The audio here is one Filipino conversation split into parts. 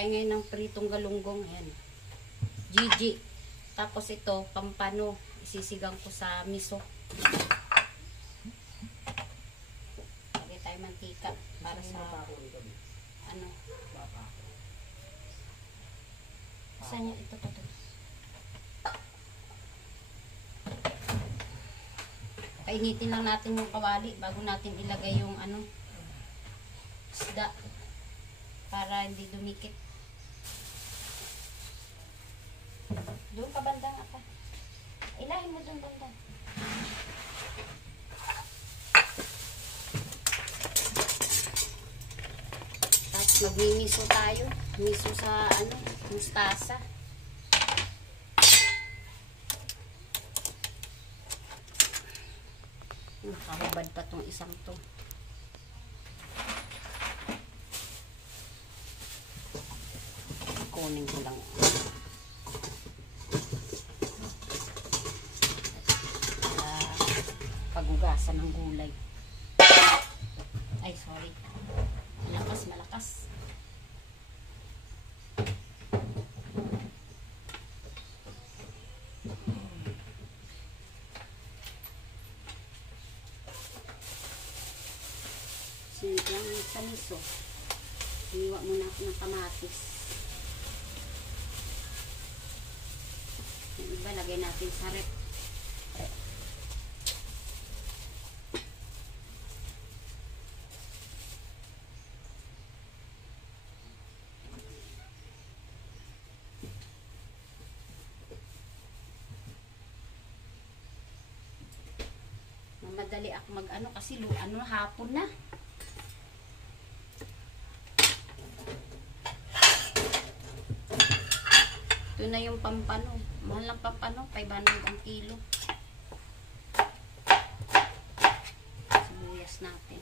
tayo ngayon ng pritong galunggong. Ayan. Gigi. Tapos ito, pampano. Isisigang ko sa miso. Lagay tayo mantika para sa ano. Saan niya? Ito. Painitin lang natin yung kawali bago natin ilagay yung ano, isda para hindi dumikit. Doon ka bandang apa. Ilahin mo doon bandang. Tapos magmimiso tayo. Miso sa ano, mustasa. Nakahubad pa tong isang to. Kunin ko lang. Pagugasan ng gulay. Ay, sorry. Malakas. Sinigang sa miso. Hiniwa muna ako ng kamatis. Yung iba, lagay natin sa rep. Mamadali ako mag-ano kasi hapon na. Ito na yung pampano. Mahal ng pampano, 500 ang kilo. Sibuyas natin.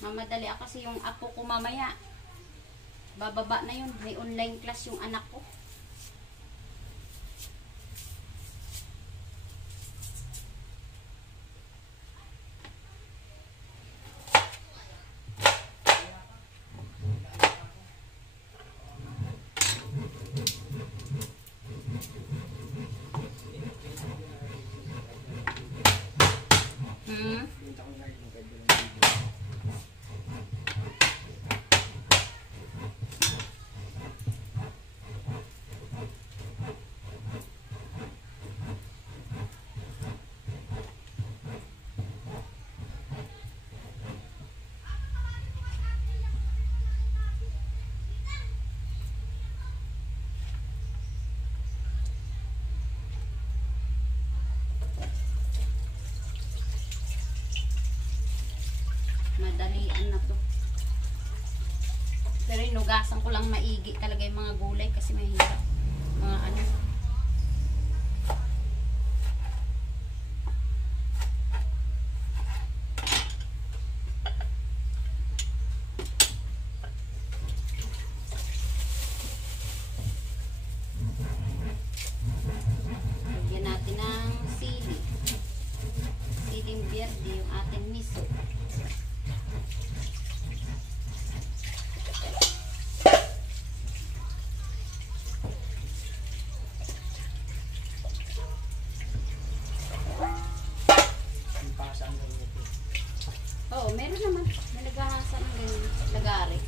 Mamadali ako kasi yung apo ko mamaya. Bababa na yun. May online class yung anak ko. Madalian na to. Pero inugasan ko lang maigi talaga yung mga gulay kasi mahirap. Mga ano. Lagyan natin ng sili. Siling verde yung ating miso. Oo, meron naman. May naghahasa ng ganyan. Lagari.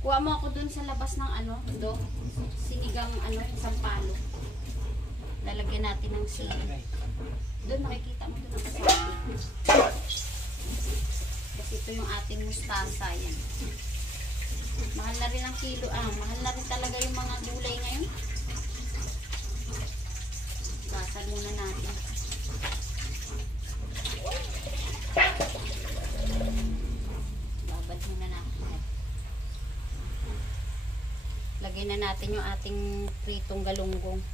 Kuha mo ako dun sa labas ng ano, do. Sinigang ano, sampalo. Lalagyan natin ng sili. Doon makikita mo doon ang kasabi. Kasi ito yung ating mustasa. Yan. Mahal na rin ang kilo. Mahal na rin talaga yung mga gulay ngayon. Basan muna natin. Babad muna natin. Lagay na natin yung ating pritong galunggong.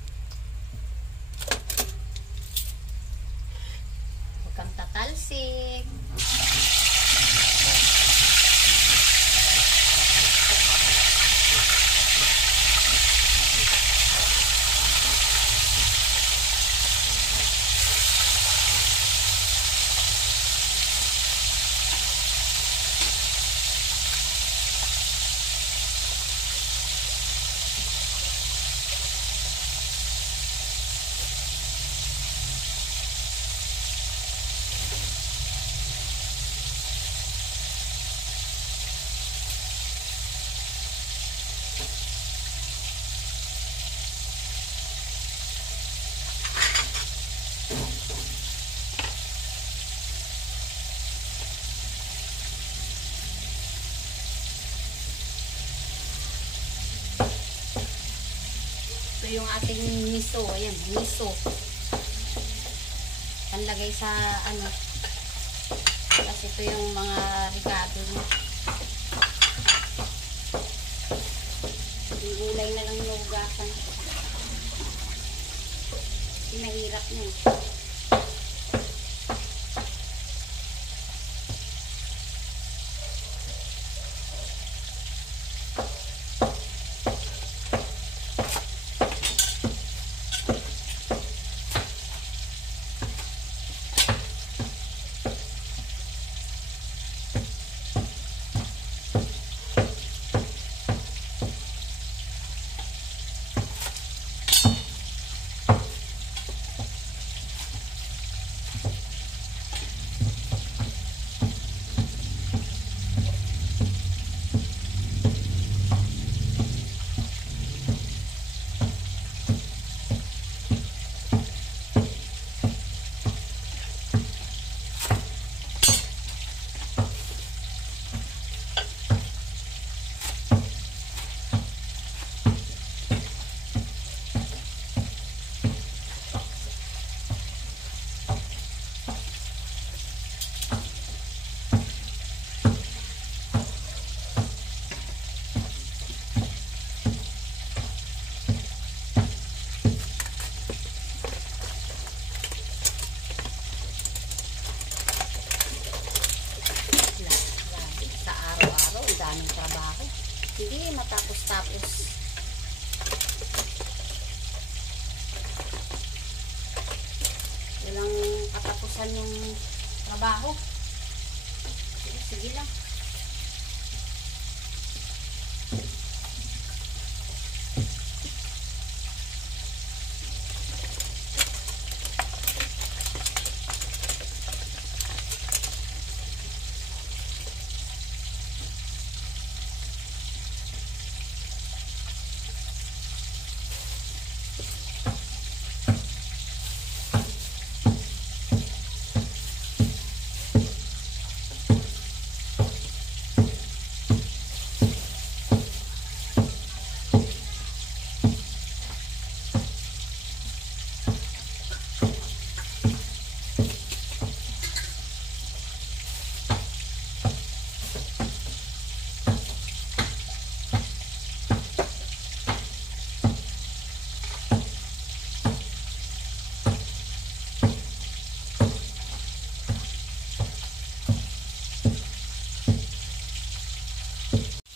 Huwag kang tatalsik. yung ating miso. Ayan, miso. Panlagay sa ano. Kasi ito yung mga ricado niya. Yung gulay na lang nugasan. Mahirap na eh. Daming trabaho. Hindi matapos-tapos. Walang katapusan yung trabaho. Sige lang.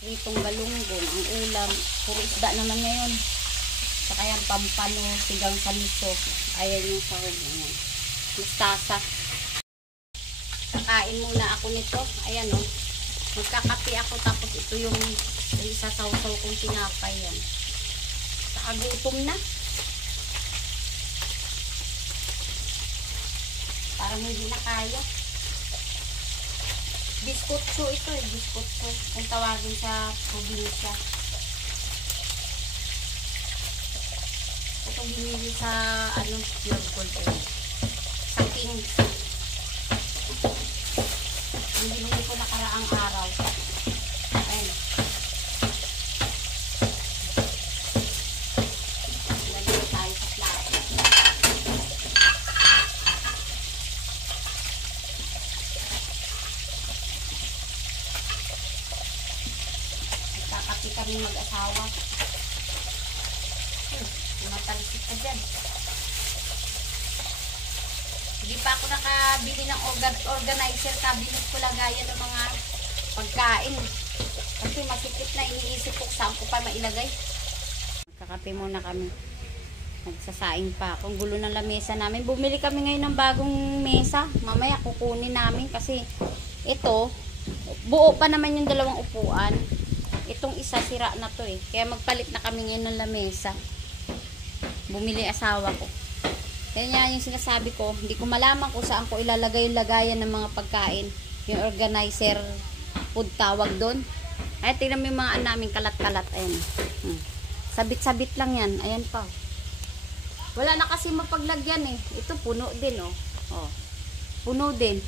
Itong galunggong, ang ulam, puro isda naman ngayon. Saka yung pampano, sigang sa miso. Ayan yung sahog. Ayan. Mustasa. Kakain muna ako nito. Ayan o. Magkakape ako tapos ito yung isasawsaw kong tinapay yan. Saka gutom na. Parang hindi na kaya. Biskotso ito eh, biskotso. Kung tawagin sa probinsya. Ito binili sa, pure gold eh. Sa Kings. Yung binili ko nakaraang araw. Ayun. Lagyan tayo sa plato. Nagkakapi kami mag-asawa. Matalsik ka dyan. Hindi pa ako nakabili ng organizer. Kabinet ko lagayan ng mga pagkain. Kasi masikip na, iniisip ko saan ko pa mailagay. Magkakape muna kami. Nagsasaing pa. Kung gulo ng lamesa namin. Bumili kami ngayon ng bagong mesa. Mamaya kukunin namin kasi ito, buo pa naman yung dalawang upuan. Itong isa sira na to eh. Kaya magpalit na kami ngayon ng lamesa. Bumili asawa ko. Kaya nga yung sinasabi ko, hindi ko malaman kung saan ko ilalagay yung lagayan ng mga pagkain. Yung organizer food tawag doon. Ay, tingnan mo yung mga namin kalat-kalat. Ayan. Sabit-sabit lang yan. Ayan pa. Wala na kasi mapaglagyan eh. Ito puno din oh. Oh. Puno din.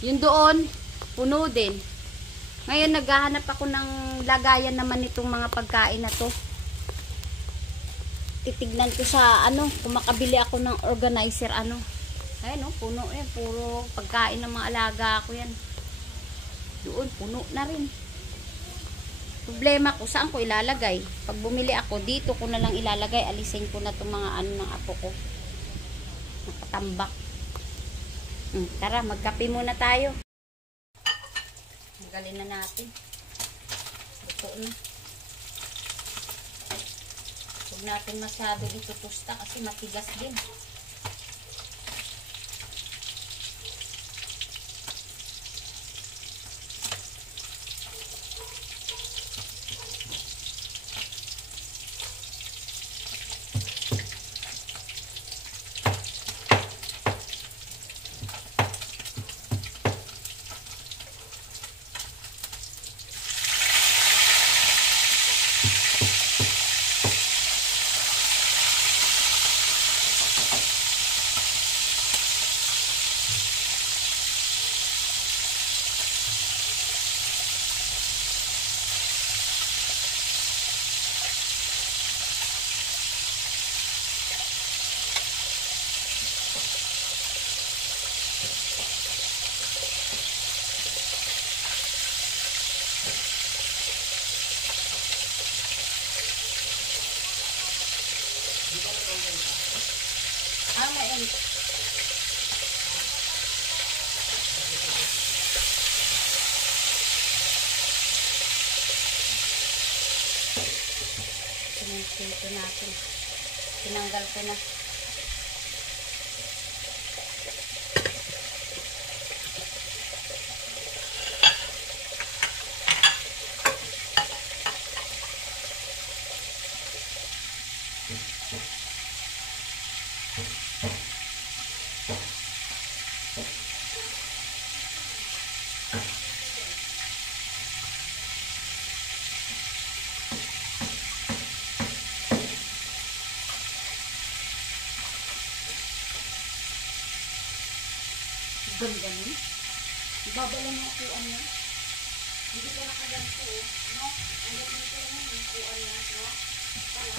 Yung doon, puno din. Ngayon naghahanap ako ng lagayan naman itong mga pagkain na to. titignan ko sa ano, kung makabili ako ng organizer ano. Ayun oh, puno eh, puro pagkain ng mga alaga ko yan. Doon, puno na rin. Problema ko, saan ko ilalagay? Pag bumili ako, dito ko na lang ilalagay. Alisin ko na itong mga ano ng apo ko. Nakatambak. Tara, magkape muna tayo. Magalin na natin. Ito na. Huwag natin masyado itutusta kasi matigas din. May ito natin. Tinanggal ko na. Ganun. Ibaba lang yung upuan niya. Hindi ko nakaganto, no? Ang ganito lang yung upuan niya, no? Tara.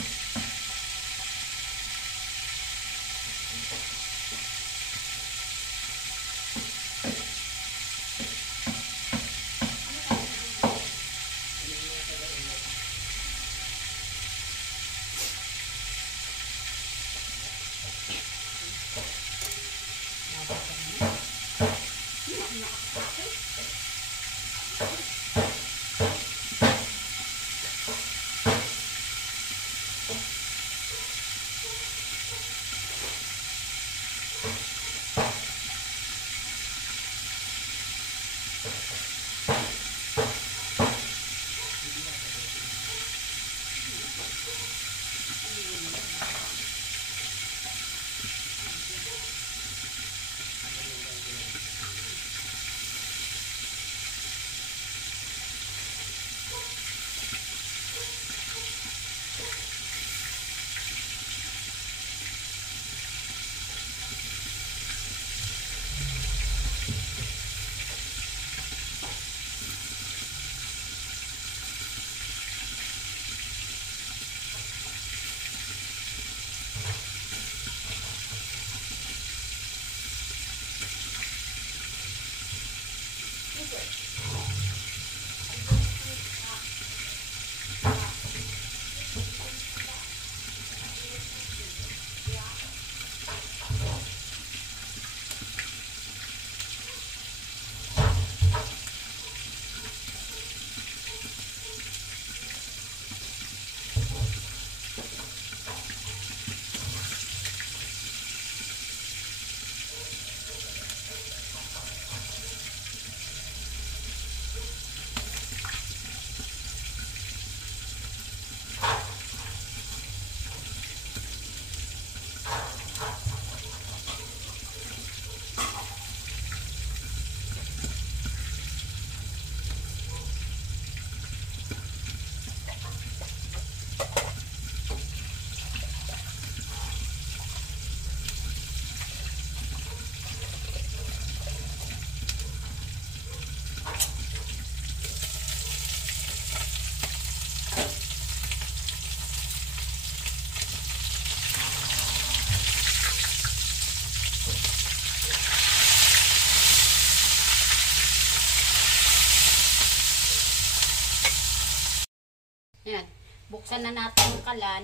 buksan na natin yung kalan.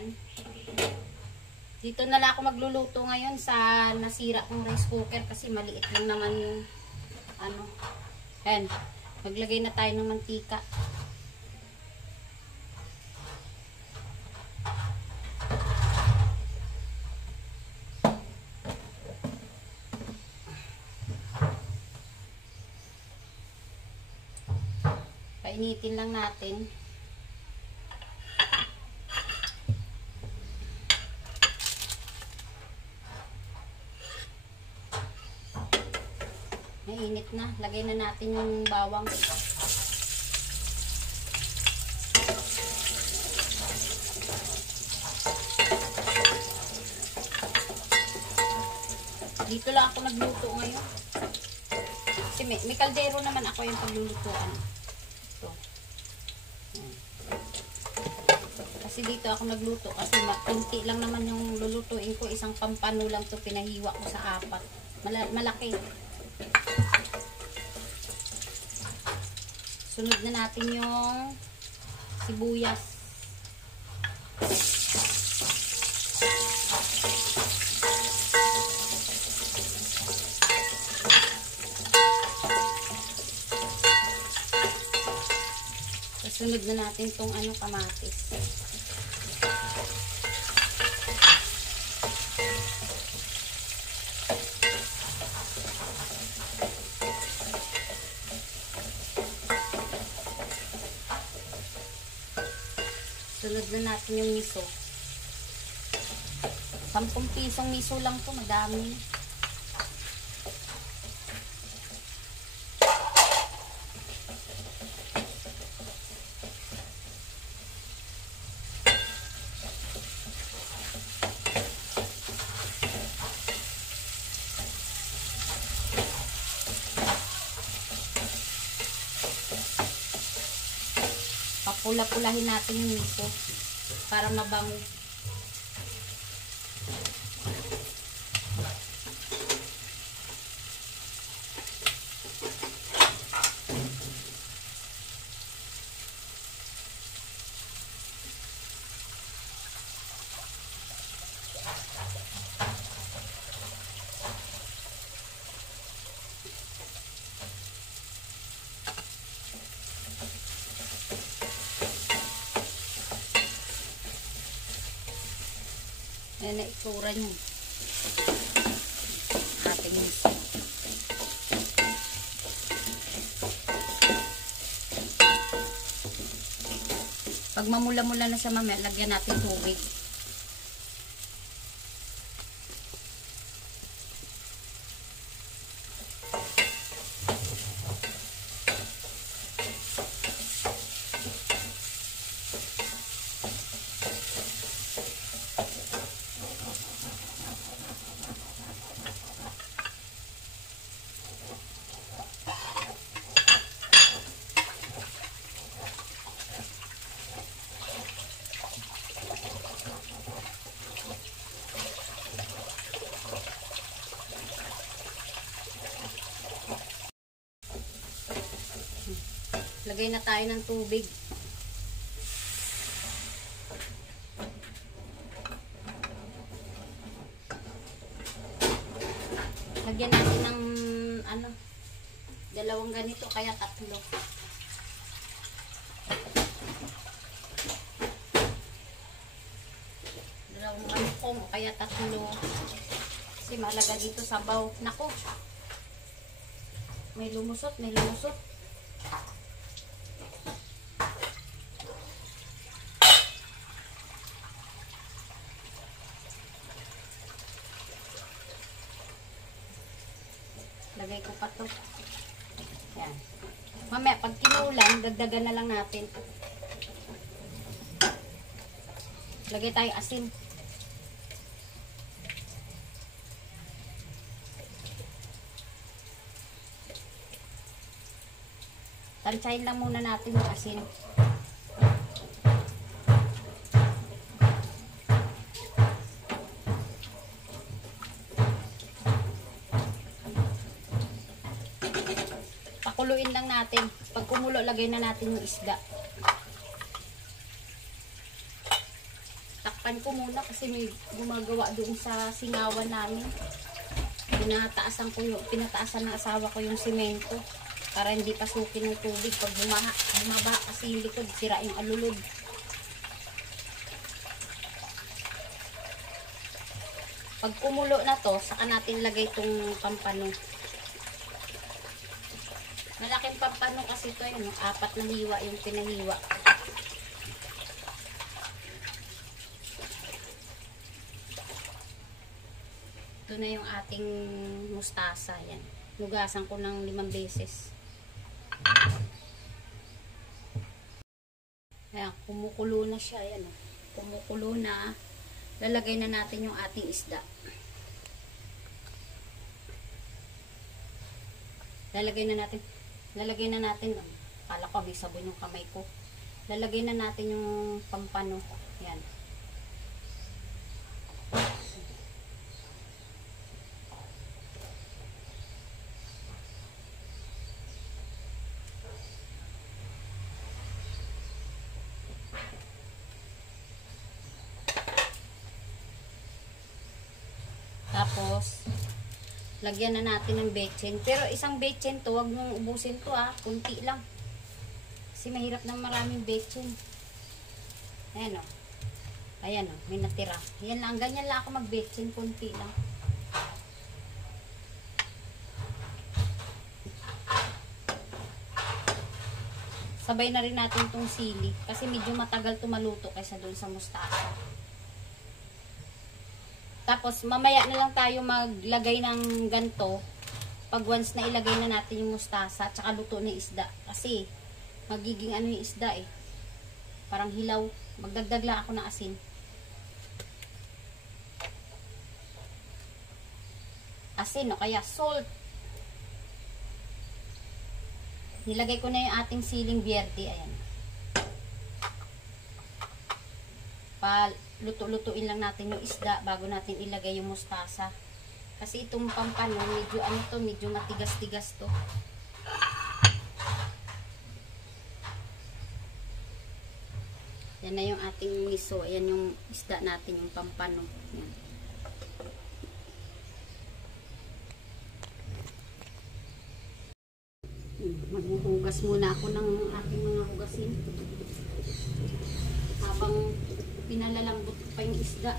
Dito na lang ako magluluto ngayon sa nasira kong rice cooker kasi maliit lang naman yung ano. Ayan, maglagay na tayo ng mantika. Painitin lang natin. Mainit na. Lagay na natin yung bawang. Dito lang ako nagluto ngayon. Kasi may kaldero naman ako yung paglulutuan. Ito. Kasi dito ako nagluto. Kasi kunti lang naman yung lulutuin ko. Isang pampano lang to pinahiwa ko sa 4. Malaki. Sunod na natin yung sibuyas. Sunod na natin tong kamatis. Sunod na natin yung miso. 10 pisong miso lang to, madami. Papula-pulahin natin yung miso para mabango. Ayan na itsura nyo. Ating miso. Pag mamula-mula na siya mamaya, lagyan natin tubig. Lagay na tayo ng tubig. Lagyan natin ng dalawang ganito kaya 3. Dalawang mangkong o kaya 3. Kasi mahalaga dito sabaw. Nako. May lumusot, may lumusot. Lagay ko pa to. Yan. Mamaya, pag kinulang, dagdagan na lang natin. Lagay tayo asin. Tansyahin lang muna natin yung asin. Pakuluin lang natin. Pag kumulo, lagay na natin yung isda. tinakpan ko muna kasi may gumagawa doon sa singawan namin. Pinataasan ng asawa ko yung simento para hindi pasukin ng tubig pag bumaba kasi yung likod, sira yung alulod. Pag kumulo na to, saka natin lagay itong pampano. Malaking pampano kasi ito, yun, 4 na hiwa yung pinahiwa. Ito na yung ating mustasa. Yan. Nugasan ko ng 5 beses. Ayan, kumukulo na siya. Ayan, kumukulo na. Lalagay na natin yung ating isda. Lalagay na natin, kala ko may sabon yung kamay ko. Lalagay na natin yung pampano. Yan. Tapos, lagyan na natin ng betchin. Pero isang betchin to, huwag mong ubusin to ha. Kunti lang. Kasi mahirap na maraming betchin. Ayan o. Ayan o, may natira. Ayan lang, ganyan lang ako mag-betchin. Kunti lang. Sabay na rin natin tong sili. Kasi medyo matagal to maluto kaysa doon sa mustasa. Tapos, mamaya na lang tayo maglagay ng ganto pag once na ilagay na natin yung mustasa at saka luto na isda. Kasi, magiging ano yung isda eh. Parang hilaw. Magdagdag lang ako ng asin. Asin o kaya salt. Nilagay ko na yung ating siling biyerde. Ayan. Luto-lutuin lang natin yung isda bago natin ilagay yung mustasa. Kasi itong pampano, medyo ano to, medyo matigas-tigas to. Yan na yung ating miso. Ayan yung isda natin, yung pampano. Yan. Maghuhugas muna ako ng aking mga hugasin. Habang pinalalambot ko pa yung isda.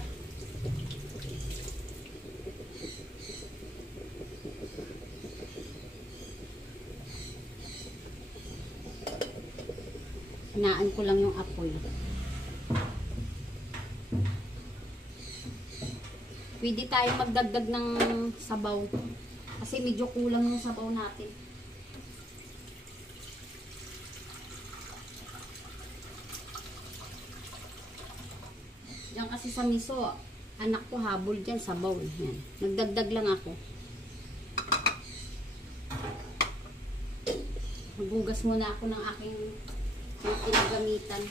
Hinaan ko lang yung apoy. Pwede tayo magdagdag ng sabaw. Kasi medyo kulang yung sabaw natin. Diyan kasi sa miso, anak ko habol dyan, sabaw. Yan. Nagdagdag lang ako. Maghugas muna ako ng aking pinagamitan.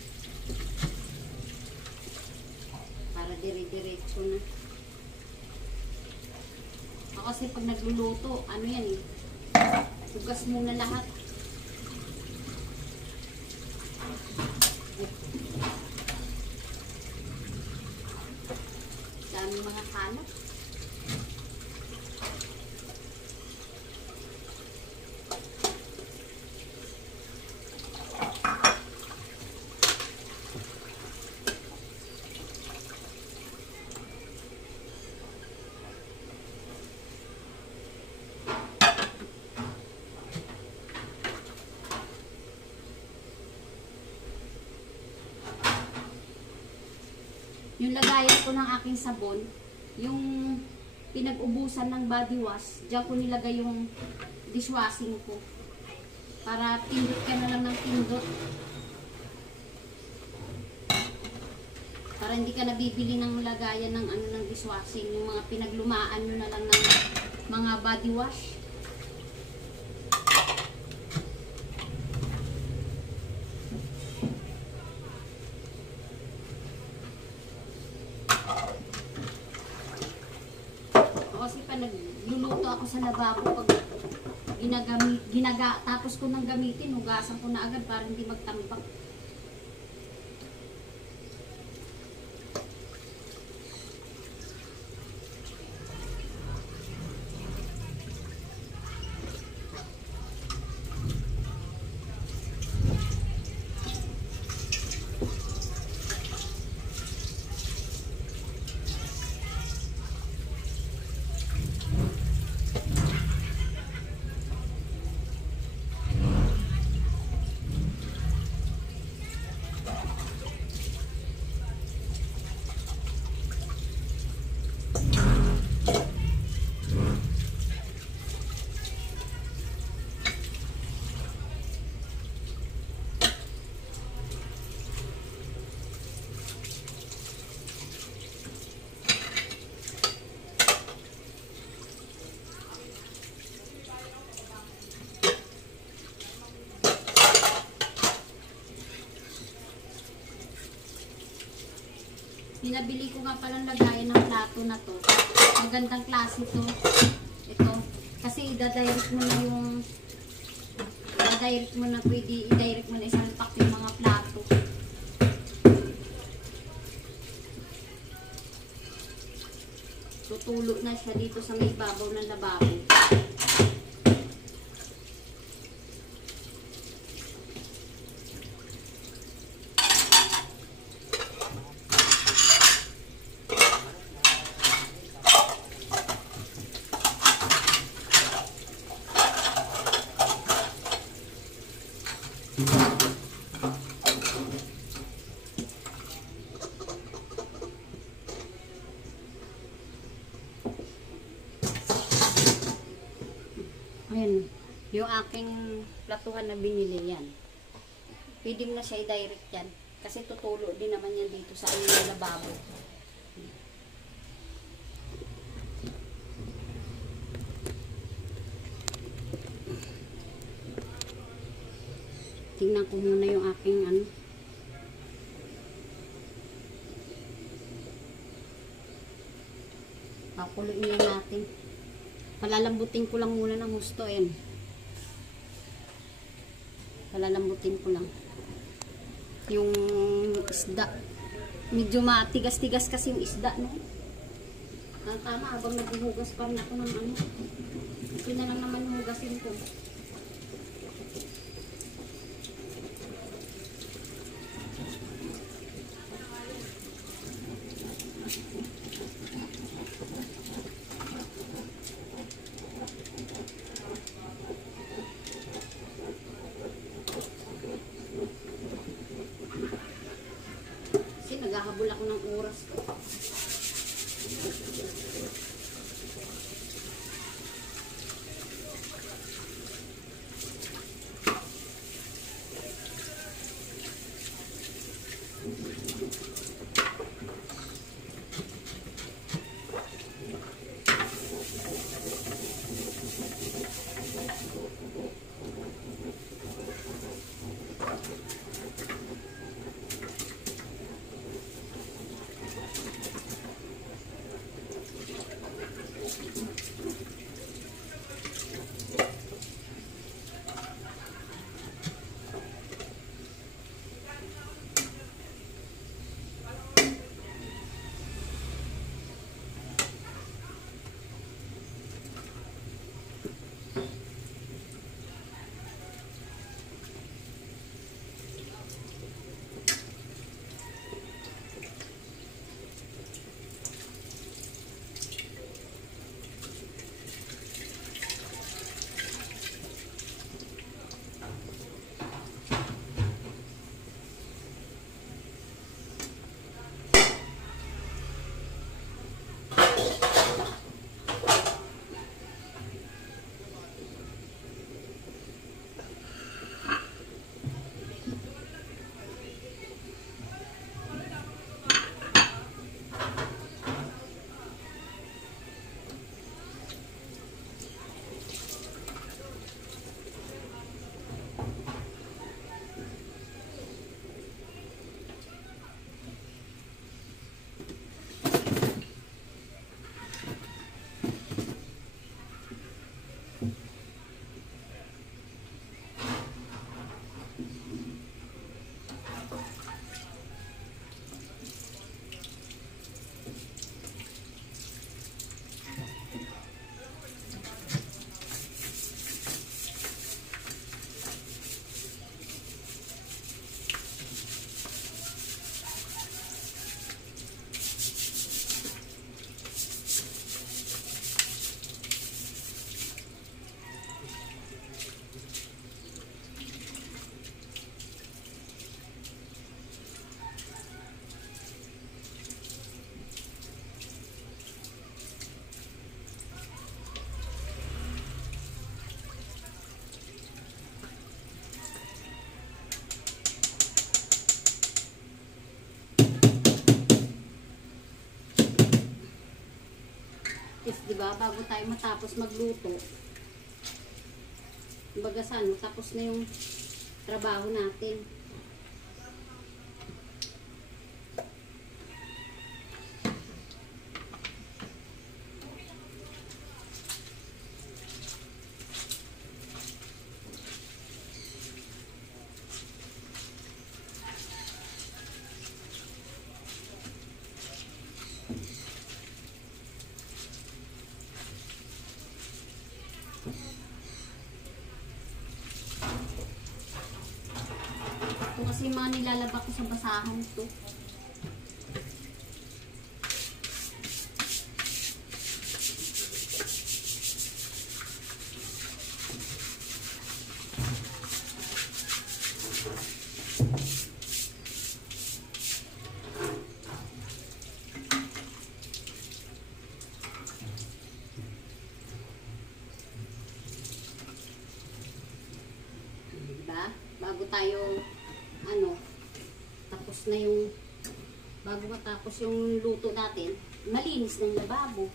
Para dire-diretso na. Ako kasi pag nagluluto, ano yan eh. Hugas muna lahat. Daming mga kalat. Yung lagayan ko ng aking sabon, yung pinag-ubusan ng body wash, diyan ko nilagay yung dishwashing ko. Para pindot ka na lang ng pindot. Para hindi ka nabibili ng lagayan ng ano ng dishwashing, yung mga pinaglumaan mo na lang ng mga body wash. Kasi pa nagluluto ako sa lababo pag tapos ko nang gamitin, hugasan ko na agad para hindi magtambak. Pinabili ko nga palang lagayan ng plato na to. Magandang klase to. Ito. Kasi i-direct mo na yung pwede i-direct mo na isang pack yung mga plato. Tutulo na siya dito sa may babaw ng lababo. Ayan, yung aking platuhan na binili yan. Pwede mo na siya i-direct yan. Kasi tutulo din naman yan dito sa aming lababo. Tingnan ko muna yung aking ano. Pakuluin natin. Palalambutin ko lang muna ng husto, yan. Palalambutin ko lang. Yung isda. Medyo matigas-tigas kasi yung isda, no? Tama, habang naghuhugas pa rin ako ng ano. Ito na lang naman hugasin ko. Naghahabol ako ng oras ko. is, di ba, bago tayo matapos magluto, kumbaga sa ano, tapos na yung trabaho natin. kasi mga nilalaba ko sa basahan to. Bago tayo tapos na yung bago matapos yung luto natin, malinis ng lababo.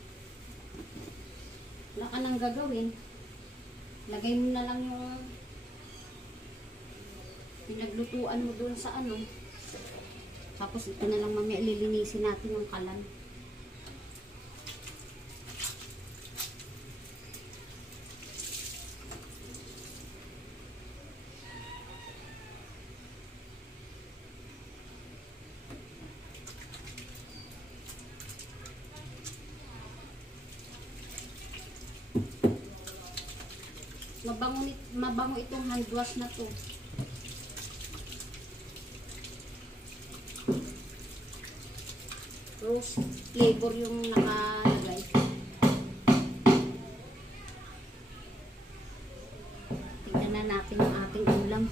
Wala ka nang gagawin, lagay mo na lang yung pinaglutuan mo dun sa tapos ito na lang mamaya lilinisin natin yung kalan. Mabango itong hand wash na to. Rose flavor yung nakalagay. Tingnan na natin yung ating ulam.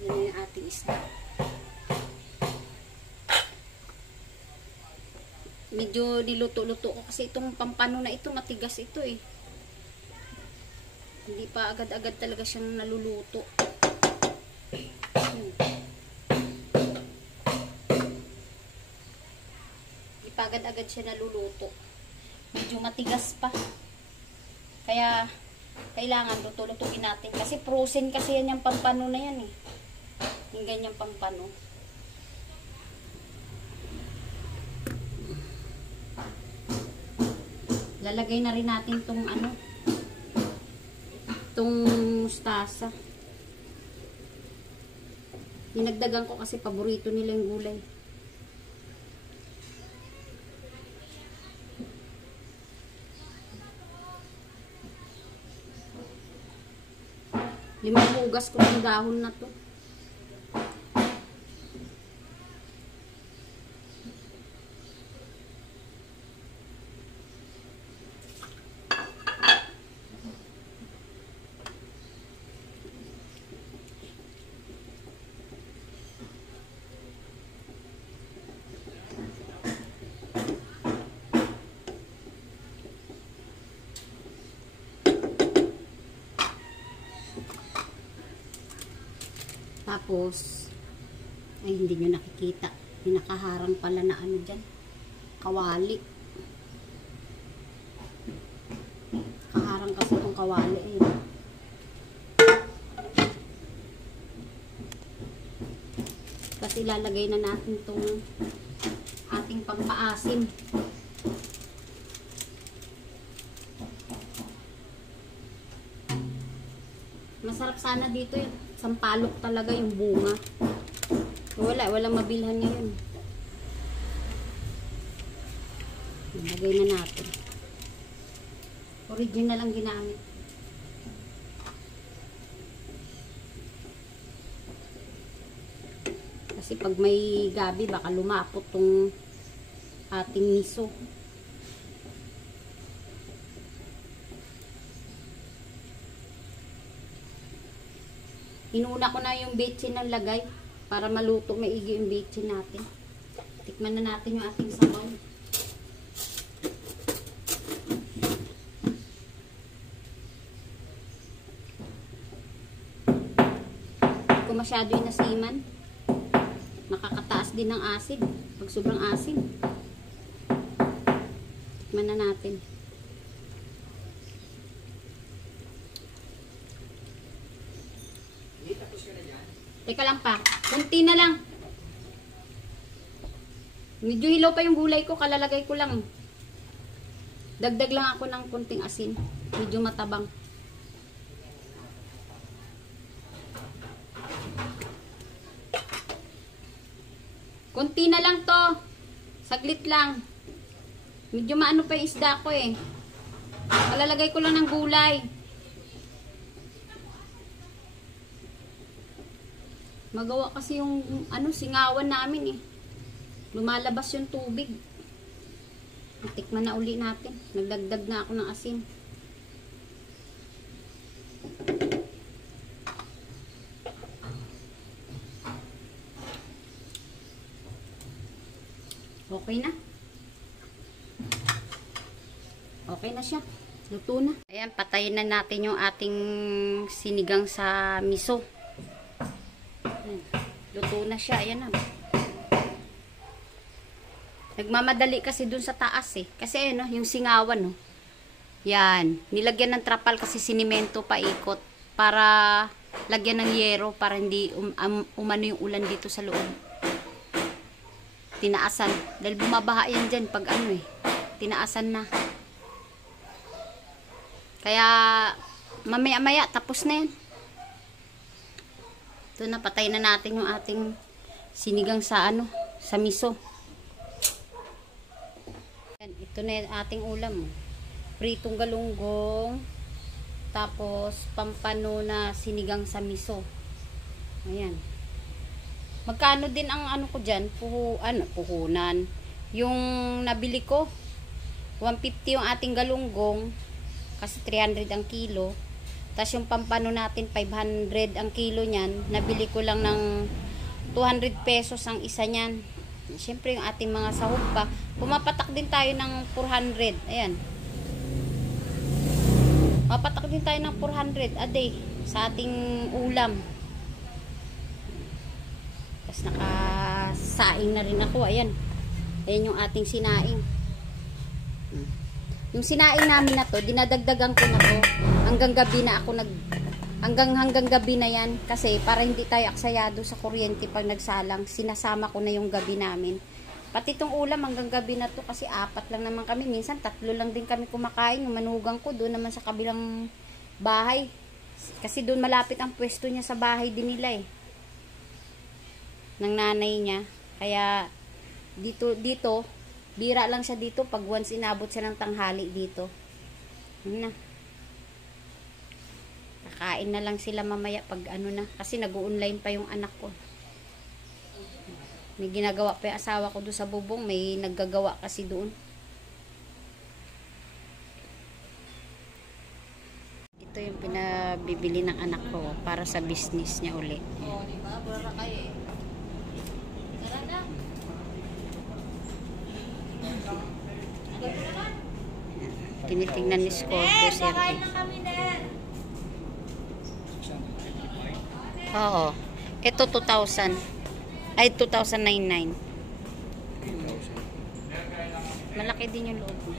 Yan yung ating isda. Medyo niluto-luto ko kasi itong pampano na ito, matigas ito eh. Hindi pa agad-agad talaga siyang naluluto. Hindi pa agad-agad siya naluluto. Medyo matigas pa. Kaya kailangan luto-lutuin natin. Kasi frozen kasi yan yung pampano na yan eh. Yung ganyang pampano. Lalagay na rin natin tong tong mustasa. Dinagdagan ko kasi paborito nila yung gulay. Limang hugas ko yung dahon na to. Tapos, ay hindi nyo nakikita. May nakaharang pala na dyan. Kawali. Kaharang kasi itong kawali eh. Kasi lalagay na natin itong ating pampaasim. Masarap sana dito yun. Sampalok talaga yung bunga. Walang mabilhan ngayon. Lagay na natin. Original lang ginamit. Kasi pag may gabi, baka lumapot tong ating miso. Inuna ko na yung betsin ng lagay para maluto maigi yung betsin natin. Tikman na natin yung ating sabaw. Hindi ko masyado yung nasiman. Nakakataas din ng asid. Pag sobrang asid. Tikman na natin. Teka lang pa. Kunti na lang. Medyo hilaw pa yung gulay ko. Kalalagay ko lang. Dagdag lang ako ng kunting asin. Medyo matabang. Kunti na lang to. Saglit lang. Medyo maano pa yung isda ko eh. Kalalagay ko lang ng gulay. Magawa kasi yung singawan namin eh. Lumalabas yung tubig. Tikman na uli natin. Nagdagdag na ako ng asin. Okay na. Okay na siya. Luto na. Ayan, patayin na natin yung ating sinigang sa miso. Ayan. Luto na siya. Ayan na. Nagmamadali kasi dun sa taas eh. Kasi ayun, yung singawan, no. Yan. Nilagyan ng trapal kasi sinimento pa ikot. Para lagyan ng yero. Para hindi umano yung ulan dito sa loob. Tinaasan. Dahil bumabaha yan dyan pag tinaasan na. Kaya mamaya-maya tapos na yan. Ito na, patay na natin yung ating sinigang sa sa miso. Yan, ito na yung ating ulam. Pritong galunggong. Tapos pampano na sinigang sa miso. Ayan. Magkano din ang ko dyan? Puhunan. Yung nabili ko, 150 yung ating galunggong. Kasi 300 ang kilo. Tapos yung pampano natin, 500 ang kilo niyan. Nabili ko lang ng 200 pesos ang isa niyan. Siyempre yung ating mga sahog pa. Pumapatak din tayo ng 400. Ayan. Pumapatak din tayo ng 400 a day sa ating ulam. Tapos nakasaing na rin ako. Ayan. Ayan yung ating sinaing. Yung sinaing namin na to, dinadagdagan ko na to. Hanggang gabi na ako hanggang gabi na yan. Kasi para hindi tayo aksayado sa kuryente pag nagsalang, sinasama ko na yung gabi namin. Pati itong ulam hanggang gabi na to kasi 4 lang naman kami. Minsan 3 lang din kami kumakain. Yung manugang ko doon naman sa kabilang bahay. Kasi doon malapit ang pwesto niya sa bahay din nila eh. Ng nanay niya. Kaya dito bira lang siya dito pag once inabot siya ng tanghali dito. Yun na. Kakain na lang sila mamaya pag na. Kasi nag-online pa yung anak ko. May ginagawa pa yung asawa ko doon sa bubong. May naggagawa kasi doon. Ito yung pinabibili ng anak ko para sa business niya uli. Oo, diba? Bara kayo eh. Tara na. Tinitingnan ni Scorpio Kakain na kami din. Oo. Ito 2,000. Ay, 2,099. Malaki din yung loob mo.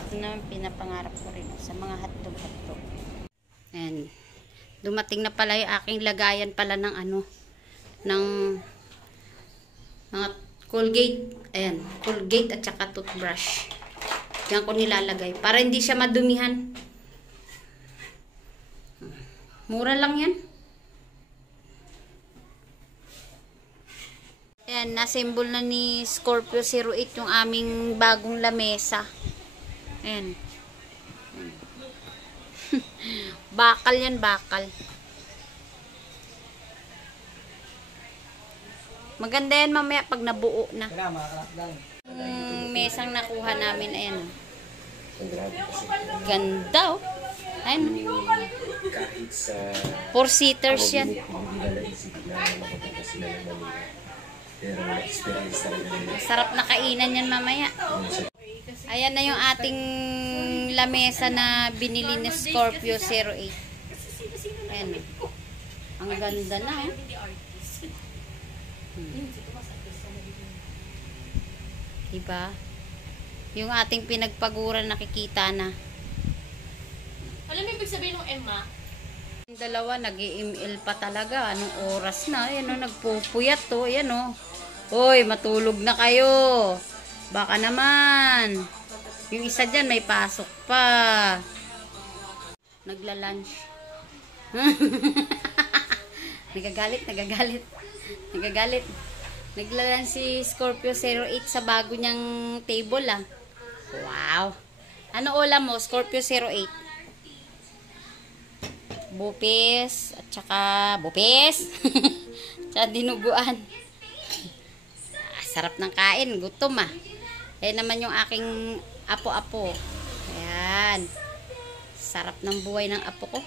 Ito naman pinapangarap ko rin sa mga hotdog. And dumating na pala yung aking lagayan pala ng ng mga Colgate. Ayan, Colgate at saka toothbrush. Diyan ko nilalagay. Para hindi siya madumihan. Mura lang yan. Ayan, na-symbol na ni Scorpio 08 yung aming bagong lamesa. Ayan. Bakal yan, bakal. Maganda yan mamaya pag nabuo na. Mesang nakuha namin, ayan. Ganda, oh. Ayan. 4-seaters yan. Sarap na kainan yan mamaya. Ayan na yung ating lamesa na binili ni Scorpio 08. Ayan. Ang ganda na, eh. Diba? Yung ating pinagpaguran nakikita na. Alam mo ibig sabihin ng Emma? Yung dalawa nag-i-ML pa talaga. Anong oras na? Ayan o, nagpupuyat to. Ayan o. Hoy, matulog na kayo. Baka naman. Yung isa dyan may pasok pa. Nagla-lunch. Nagagalit. Naglalan si Scorpio 08 sa bago niyang table, ah. Wow. Ano ulam mo, Scorpio 08? bupis, at saka bupis. Tsaka dinuguan. Sarap ng kain, gutom ah. Ayan naman yung aking apo-apo. Ayan. Sarap ng buhay ng apo ko.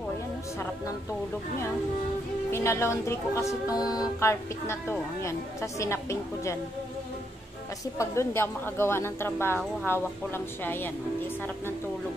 Oh, ayan, sarap ng tulog niya. Pinalaundry ko kasi tong carpet na to. Ayan, sa sinapin ko dyan. Kasi pag doon, di ako makagawa ng trabaho. Hawak ko lang siya. Ayan, hindi sarap ng tulog